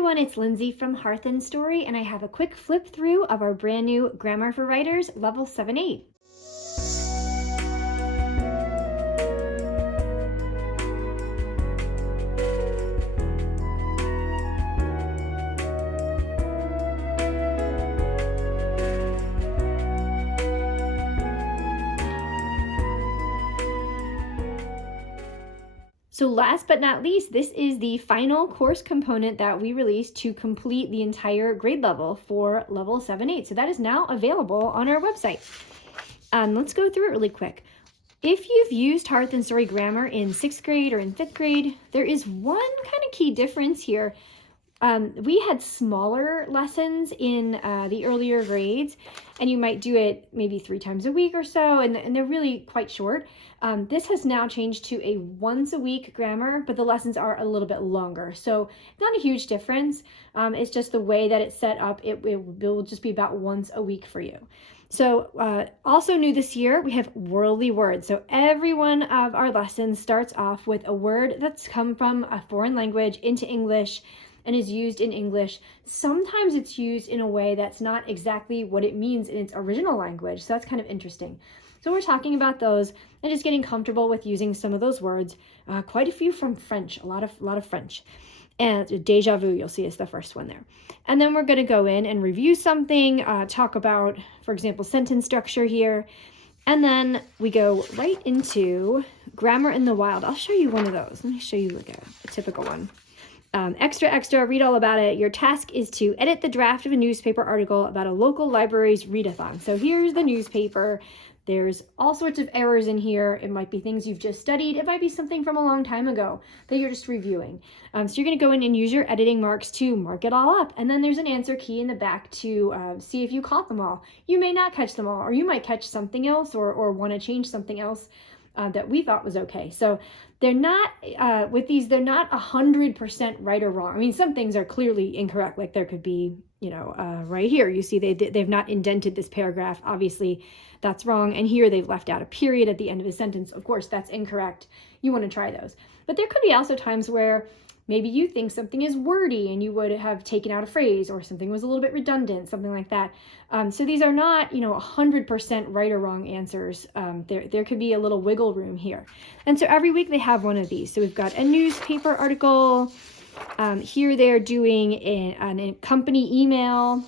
everyone, it's Lindsay from Hearth Story, and I have a quick flip through of our brand new Grammar for Writers Level 7-8. So last but not least, this is the final course component that we released to complete the entire grade level for level 7-8. So that is now available on our website. Let's go through it really quick. If you've used Hearth Story Grammar in 6th grade or in 5th grade, there is one kind of key difference here. We had smaller lessons in the earlier grades, and you might do it maybe 3 times a week or so, and they're really quite short. This has now changed to a once-a-week grammar, but the lessons are a little bit longer. So not a huge difference. It's just the way that it's set up. It will just be about once a week for you. So also new this year, we have worldly words. So every one of our lessons starts off with a word that's come from a foreign language into English and is used in English. Sometimes it's used in a way that's not exactly what it means in its original language. So that's kind of interesting. So we're talking about those and just getting comfortable with using some of those words. Quite a few from French, a lot of French. And déjà vu, you'll see, is the first one there. And then we're going to go in and review something, talk about, for example, sentence structure here. And then we go right into grammar in the wild. I'll show you one of those. Let me show you like a typical one. Extra, read all about it. Your task is to edit the draft of a newspaper article about a local library's readathon. So here's the newspaper. There's all sorts of errors in here. It might be things you've just studied. It might be something from a long time ago that you're just reviewing. So you're going to go in and use your editing marks to mark it all up. And then there's an answer key in the back to see if you caught them all. You may not catch them all, or you might catch something else or want to change something else that we thought was okay. So they're not, with these, they're not 100% right or wrong. I mean, some things are clearly incorrect, like there could be, right here, you see they've not indented this paragraph. Obviously, that's wrong. And here they've left out a period at the end of the sentence. Of course, that's incorrect. You want to try those. But there could be also times where maybe you think something is wordy and you would have taken out a phrase, or something was a little bit redundant, something like that. So these are not, 100% right or wrong answers. There could be a little wiggle room here. And so every week they have one of these. So we've got a newspaper article. Here they're doing a company email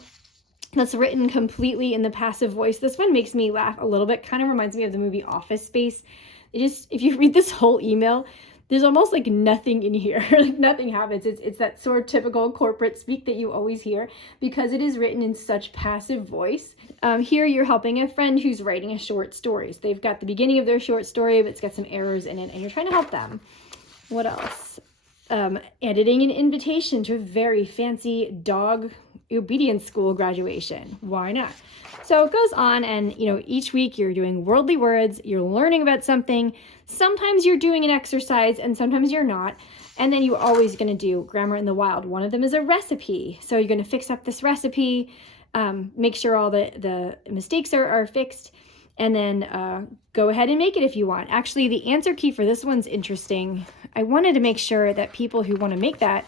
that's written completely in the passive voice. This one makes me laugh a little bit. Kind of reminds me of the movie Office Space. If you read this whole email, there's almost like nothing in here. Like nothing happens. It's that sort of typical corporate speak that you always hear because it is written in such passive voice. Here you're helping a friend who's writing a short story. So they've got the beginning of their short story, but it's got some errors in it, and you're trying to help them. What else? Editing an invitation to a very fancy dog obedience school graduation. Why not? So it goes on, and each week you're doing worldly words, you're learning about something. Sometimes you're doing an exercise and sometimes you're not. And then you're always going to do grammar in the wild. One of them is a recipe. So you're going to fix up this recipe, make sure all the mistakes are fixed, and then go ahead and make it if you want. Actually, the answer key for this one's interesting. I wanted to make sure that people who want to make that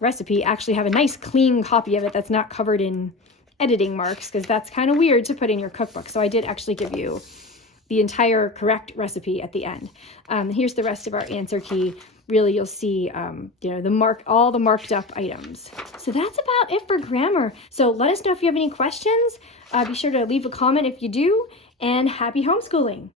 recipe actually have a nice clean copy of it that's not covered in editing marks, because that's kind of weird to put in your cookbook. So I did actually give you the entire correct recipe at the end. Here's the rest of our answer key. Really, you'll see all the marked up items. So that's about it for grammar. So let us know if you have any questions. Be sure to leave a comment if you do, and happy homeschooling.